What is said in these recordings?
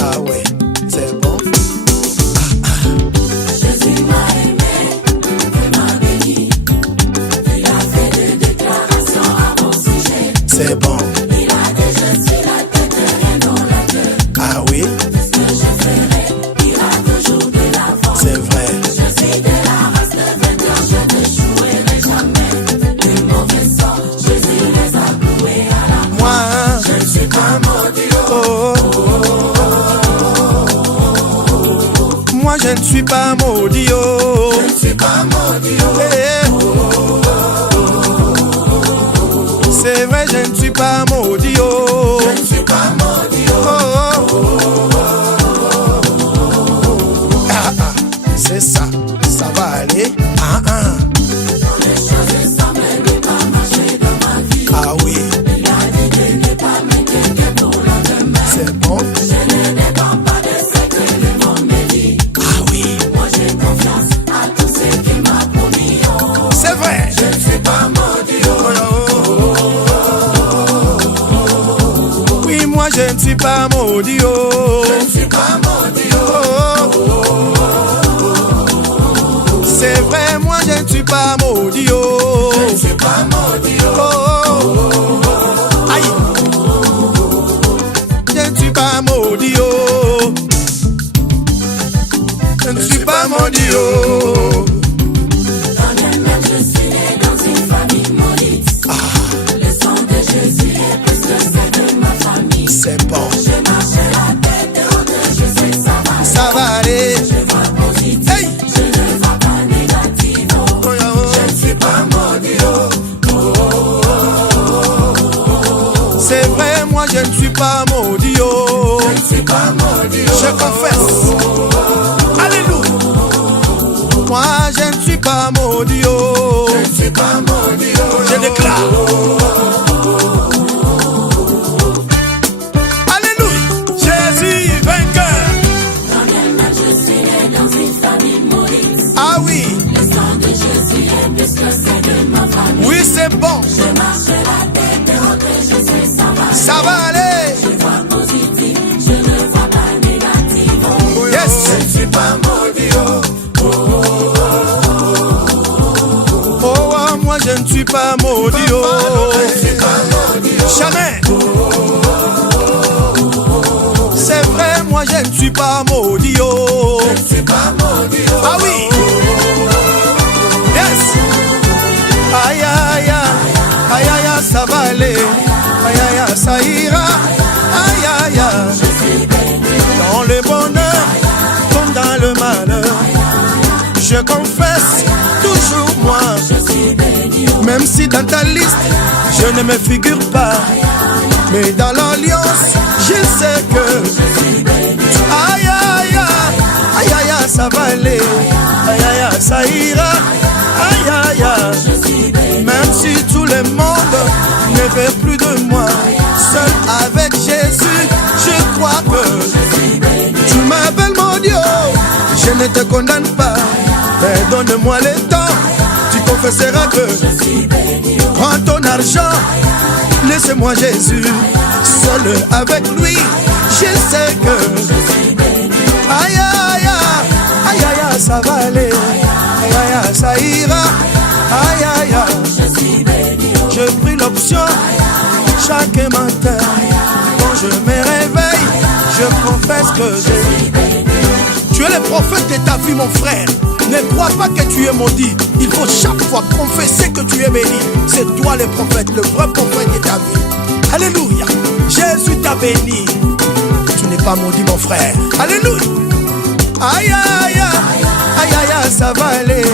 Ah ouais, c'est bon. Jésus m'a aimé, il m'a béni. Il a fait des déclarations à mon sujet. C'est bon. Il a dit je suis la tête et non la queue. Ah oui, Ce que je ferai, il a toujours de l'avant. c'est vrai. Je suis de la race de vainqueurs, je ne jouerai jamais. Les mauvais sorts, Jésus les a cloués à la croix. Moi, Je ne suis pas maudit. oh, moi je ne suis pas maudit. Oh. Je ne suis pas maudit. Eh. C'est vrai, je ne suis pas maudit. Oh. Je ne suis pas maudit. Ah, ah, c'est ça, ça va aller. Ah, ah. Les choses semblent ne pas marcher dans ma vie. Ah oui, Il a dit de ne pas m'inquiéter pour le demain. c'est bon. Je ne dépends pas de ce que le monde me dit. Ah oui, Moi j'ai confiance à tout ce qu'il m'a promis. Oh. c'est vrai. Je ne suis pas maudit. Oui, moi je ne suis pas maudit. Oh. Je ne suis pas maudit. C'est vrai, moi je ne suis pas maudit. Oh. Je ne suis pas maudit. Oh. Aïe. Je ne suis pas maudit. Oh. Je ne suis pas maudit. Oh. Dans les mêmes, je suis né dans une famille maudite. Le sang de Jésus est plus que celle de ma famille. C'est bon, Je marche la tête haute, je sais que ça va. ça va aller. Je vois positif, Hey. je ne vois pas négatif. Oh. Oh, oh. Je ne suis pas maudit. C'est vrai, moi je ne suis pas maudit. Oh. Je ne suis pas maudit. Je confesse. Alléluia. Moi je ne suis pas maudit. Oh. Je ne suis pas maudit. Je déclare. Alléluia. Jésus vainqueur. Dans les mains, je suis né dans une famille maudite. Ah oui, Le sang de Jésus est plus que celle de ma famille. oui c'est bon. Je marche la tête haute, je sais que ça va. Ça va aller. Je vois positif, je ne vois pas négatif. Oh. Yes. Je ne suis pas maudit. Oh, oh, moi je ne suis pas maudit. Oh. Je ne suis pas maudit. Jamais. C'est vrai, moi je ne suis pas maudit. Oh. Je ne suis pas maudit. Ah oui. Yes. Aïe aïe aïe. Aïe aïe aïe, ça va aller. Aïe aïe aïe, ça ira. Aïe aïe aïe. Dans le bonheur comme dans le malheur, je confesse toujours moi. Même si dans ta liste je ne me figure pas, mais dans l'alliance je sais que aïe aïe aïe, aïe aïe aïe, ça va aller. Aïe aïe aïe, ça ira. Aïe aïe aïe. Même si tout le monde ne veut plus de moi, seul avec Jésus je crois que tu m'appelles mon Dieu. Je ne te condamne pas, mais donne-moi le temps. Tu confesseras que prends ton argent, laisse-moi Jésus. Seul avec lui, je sais que aïe aïe aïe, aïe aïe aïe, ça va aller. Aïe aïe aïe, ça ira. Aïe aïe aïe, je prie l'option chaque matin. Quand je me réveille, je confesse que tu es le prophète de ta vie, mon frère. Ne crois pas que tu es maudit. Il faut chaque fois confesser que tu es béni. C'est toi le prophète, le vrai prophète de ta vie. Alléluia. Jésus t'a béni. Tu n'es pas maudit, mon frère. Alléluia. Aïe aïe aïe, aïe aïe aïe, ça va aller.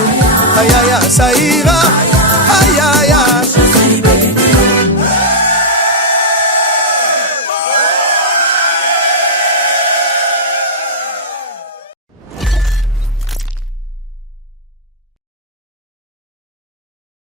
Aïe aïe aïe, ça ira. Aïe aïe aïe.